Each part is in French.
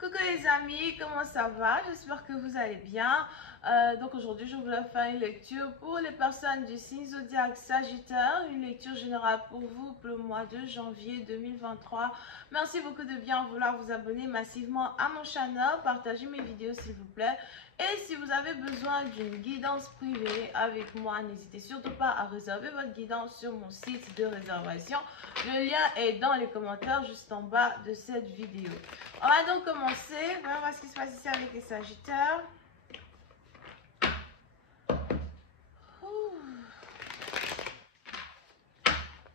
Coucou les amis, comment ça va? J'espère que vous allez bien. Donc aujourd'hui, je voulais faire une lecture pour les personnes du signe zodiaque Sagittaire, une lecture générale pour vous pour le mois de janvier 2023. Merci beaucoup de bien vouloir vous abonner massivement à mon channel, partagez mes vidéos s'il vous plaît. Et si vous avez besoin d'une guidance privée avec moi, n'hésitez surtout pas à réserver votre guidance sur mon site de réservation. Le lien est dans les commentaires juste en bas de cette vidéo. On va donc commencer. On va voir ce qui se passe ici avec les Sagittaires.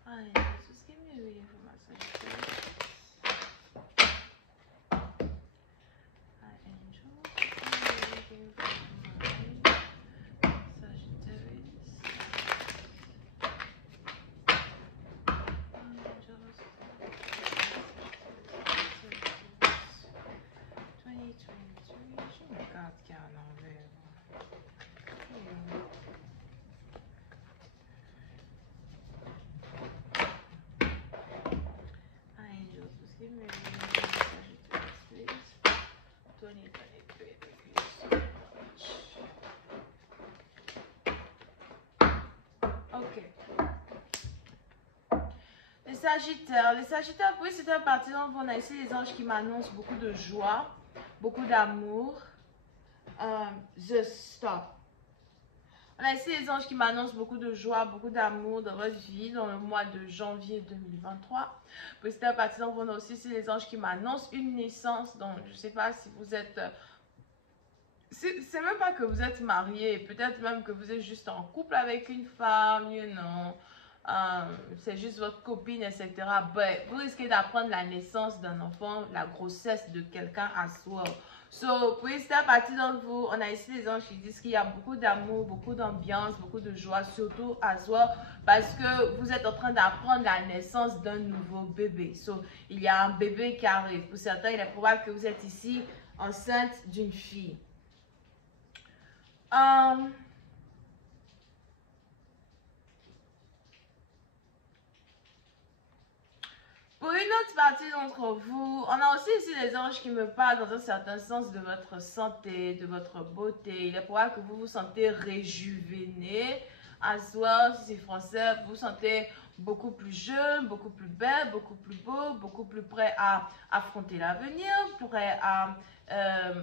Allez, tout ce qui est mieux for my Sagittarius. Hi, Angel. Sagittarius. Angels. 2023. Je me regarde qu'il y a un envers. Angels, just give me a Sagittarius, please. 2023, thank you so much. Ok. Les Sagittaires, oui, c'est un parti dont on a ici les anges qui m'annoncent beaucoup de joie, beaucoup d'amour. Just stop. On a ici les anges qui m'annoncent beaucoup de joie, beaucoup d'amour dans votre vie dans le mois de janvier 2023. Puis c'est un parti dont on a aussi ici les anges qui m'annoncent une naissance. Donc, je ne sais pas si vous êtes... c'est même pas que vous êtes marié, peut-être même que vous êtes juste en couple avec une femme, you know. C'est juste votre copine, etc. But vous risquez d'apprendre la naissance d'un enfant, la grossesse de quelqu'un à soi. So, pour cette partie d'entre vous, on a ici les anges qui disent qu'il y a beaucoup d'amour, beaucoup d'ambiance, beaucoup de joie, surtout à soi, parce que vous êtes en train d'apprendre la naissance d'un nouveau bébé. So, il y a un bébé qui arrive. Pour certains, il est probable que vous êtes ici enceinte d'une fille. Pour une autre partie d'entre vous, on a aussi ici les anges qui me parlent dans un certain sens de votre santé, de votre beauté. Il est probable que vous vous sentez réjuvéné. À soi, si c'est français, vous vous sentez beaucoup plus jeune, beaucoup plus belle, beaucoup plus beau, beaucoup plus prêt à affronter l'avenir, prêt à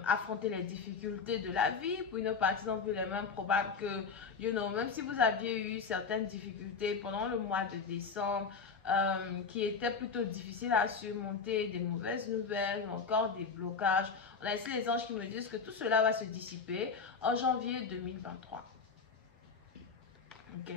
affronter les difficultés de la vie. Pour une autre partie d'entre vous, il est même probable que, you know, même si vous aviez eu certaines difficultés pendant le mois de décembre, qui étaient plutôt difficiles à surmonter, des mauvaises nouvelles ou encore des blocages. On a ici les anges qui me disent que tout cela va se dissiper en janvier 2023. Ok.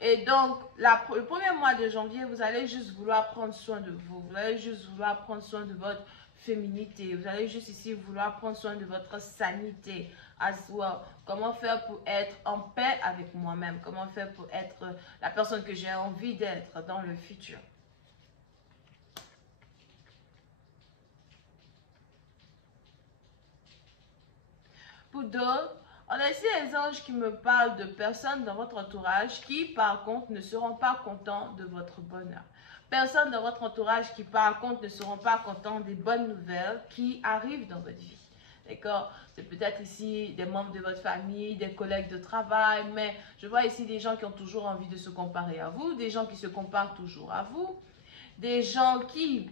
Et donc, le premier mois de janvier, vous allez juste vouloir prendre soin de vous. Vous allez juste vouloir prendre soin de votre féminité. Vous allez juste ici vouloir prendre soin de votre sanité à soi. Comment faire pour être en paix avec moi-même? Comment faire pour être la personne que j'ai envie d'être dans le futur? Pour d'autres, on a ici les anges qui me parlent de personnes dans votre entourage qui, par contre, ne seront pas contents de votre bonheur. Personnes dans votre entourage qui, par contre, ne seront pas contents des bonnes nouvelles qui arrivent dans votre vie. D'accord? C'est peut-être ici des membres de votre famille, des collègues de travail, mais je vois ici des gens qui ont toujours envie de se comparer à vous, des gens qui se comparent toujours à vous, des gens qui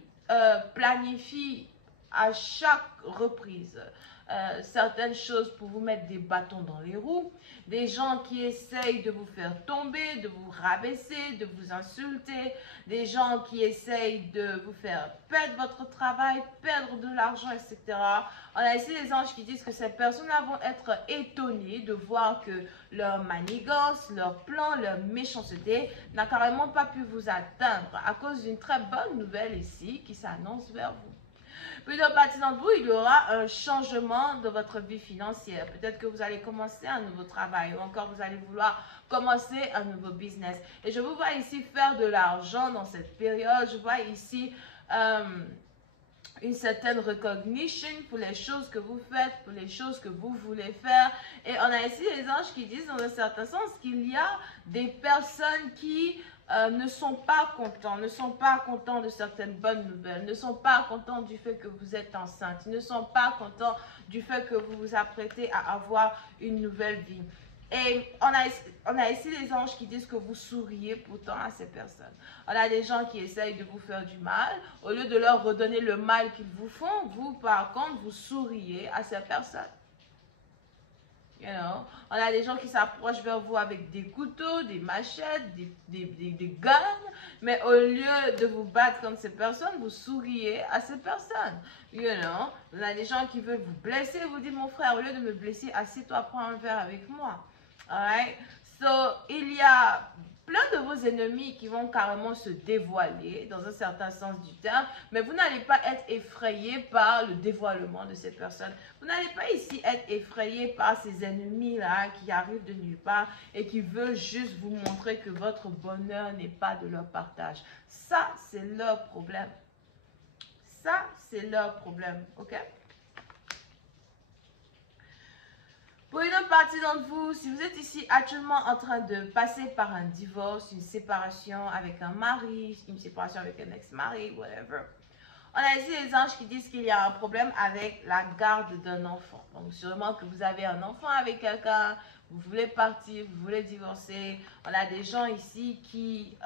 planifient à chaque reprise certaines choses pour vous mettre des bâtons dans les roues, des gens qui essayent de vous faire tomber, de vous rabaisser, de vous insulter, des gens qui essayent de vous faire perdre votre travail, perdre de l'argent, etc. On a ici les anges qui disent que ces personnes-là vont être étonnées de voir que leur manigance, leur plan, leur méchanceté n'a carrément pas pu vous atteindre à cause d'une très bonne nouvelle ici qui s'annonce vers vous. Puis de partie d'entre vous, il y aura un changement de votre vie financière. Peut-être que vous allez commencer un nouveau travail ou encore vous allez vouloir commencer un nouveau business. Et je vous vois ici faire de l'argent dans cette période. Je vois ici une certaine recognition pour les choses que vous faites, pour les choses que vous voulez faire. Et on a ici les anges qui disent dans un certain sens qu'il y a des personnes qui ne sont pas contents de certaines bonnes nouvelles, ne sont pas contents du fait que vous êtes enceinte, ne sont pas contents du fait que vous vous apprêtez à avoir une nouvelle vie. Et on a ici les anges qui disent que vous souriez pourtant à ces personnes. On a des gens qui essayent de vous faire du mal. Au lieu de leur redonner le mal qu'ils vous font, vous, par contre, vous souriez à ces personnes. You know? On a des gens qui s'approchent vers vous avec des couteaux, des machettes, des guns, mais au lieu de vous battre contre ces personnes, vous souriez à ces personnes. You know? On a des gens qui veulent vous blesser, vous dites, mon frère, au lieu de me blesser, assieds-toi, prends un verre avec moi. Alright? So, il y a plein de vos ennemis qui vont carrément se dévoiler dans un certain sens du terme, mais vous n'allez pas être effrayé par le dévoilement de ces personnes. Vous n'allez pas ici être effrayé par ces ennemis-là qui arrivent de nulle part et qui veulent juste vous montrer que votre bonheur n'est pas de leur partage. Ça, c'est leur problème. Ça, c'est leur problème, ok? Pour une autre partie d'entre vous, si vous êtes ici actuellement en train de passer par un divorce, une séparation avec un mari, une séparation avec un ex-mari, whatever, on a ici les anges qui disent qu'il y a un problème avec la garde d'un enfant. Donc, sûrement que vous avez un enfant avec quelqu'un, vous voulez partir, vous voulez divorcer. On a des gens ici qui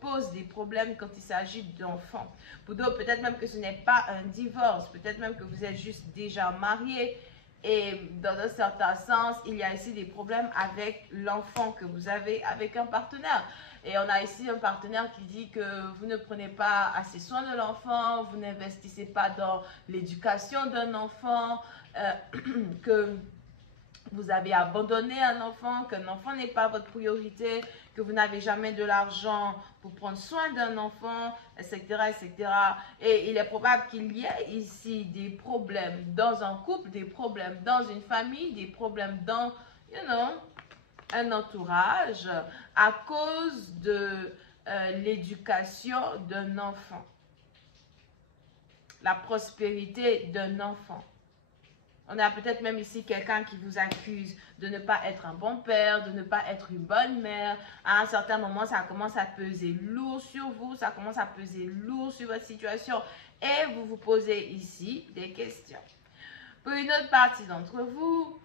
posent des problèmes quand il s'agit d'enfants. Pour d'autres, peut-être même que ce n'est pas un divorce, peut-être même que vous êtes juste déjà marié. Et dans un certain sens, il y a ici des problèmes avec l'enfant que vous avez avec un partenaire. Et on a ici un partenaire qui dit que vous ne prenez pas assez soin de l'enfant, vous n'investissez pas dans l'éducation d'un enfant, que vous avez abandonné un enfant, qu'un enfant n'est pas votre priorité, que vous n'avez jamais de l'argent pour prendre soin d'un enfant, etc., etc. Et il est probable qu'il y ait ici des problèmes dans un couple, des problèmes dans une famille, des problèmes dans, un entourage à cause de l'éducation d'un enfant, la prospérité d'un enfant. On a peut-être même ici quelqu'un qui vous accuse de ne pas être un bon père, de ne pas être une bonne mère. À un certain moment, ça commence à peser lourd sur vous, ça commence à peser lourd sur votre situation et vous vous posez ici des questions. Pour une autre partie d'entre vous,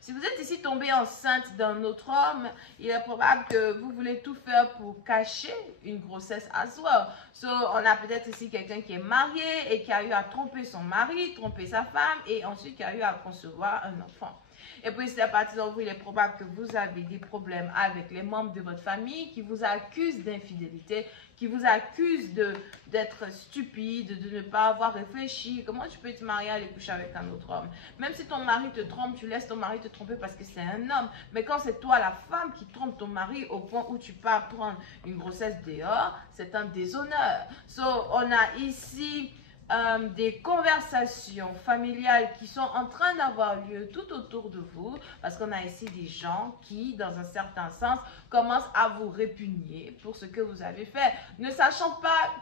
si vous êtes ici tombé enceinte d'un autre homme, il est probable que vous voulez tout faire pour cacher une grossesse à soi. So, on a peut-être ici quelqu'un qui est marié et qui a eu à tromper son mari, tromper sa femme et ensuite qui a eu à concevoir un enfant. Et puis, c'est à partir de vous, il est probable que vous avez des problèmes avec les membres de votre famille qui vous accusent d'infidélité, qui vous accusent d'être stupide, de ne pas avoir réfléchi. Comment tu peux te marier et aller coucher avec un autre homme? Même si ton mari te trompe, tu laisses ton mari te tromper parce que c'est un homme. Mais quand c'est toi, la femme, qui trompe ton mari au point où tu pars prendre une grossesse dehors, c'est un déshonneur. So, on a ici des conversations familiales qui sont en train d'avoir lieu tout autour de vous, parce qu'on a ici des gens qui, dans un certain sens, commencent à vous répugner pour ce que vous avez fait, ne sachant pas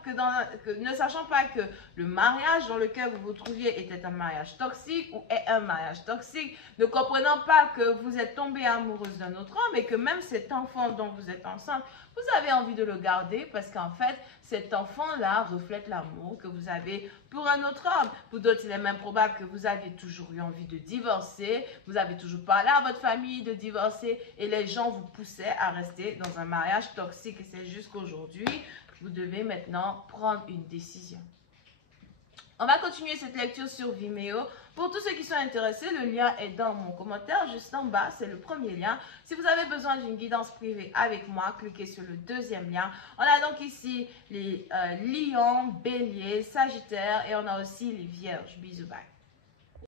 que le mariage dans lequel vous vous trouviez était un mariage toxique ou est un mariage toxique, ne comprenant pas que vous êtes tombé amoureuse d'un autre homme et que même cet enfant dont vous êtes enceinte, vous avez envie de le garder parce qu'en fait, cet enfant-là reflète l'amour que vous avez pour un autre homme. Pour d'autres, il est même probable que vous aviez toujours eu envie de divorcer, vous avez toujours parlé à votre famille de divorcer et les gens vous poussaient à rester dans un mariage toxique. Et c'est juste qu'aujourd'hui, vous devez maintenant prendre une décision. On va continuer cette lecture sur Vimeo. Pour tous ceux qui sont intéressés, le lien est dans mon commentaire juste en bas. C'est le premier lien. Si vous avez besoin d'une guidance privée avec moi, cliquez sur le deuxième lien. On a donc ici les lions, béliers, sagittaires et on a aussi les vierges. Bisous, bye.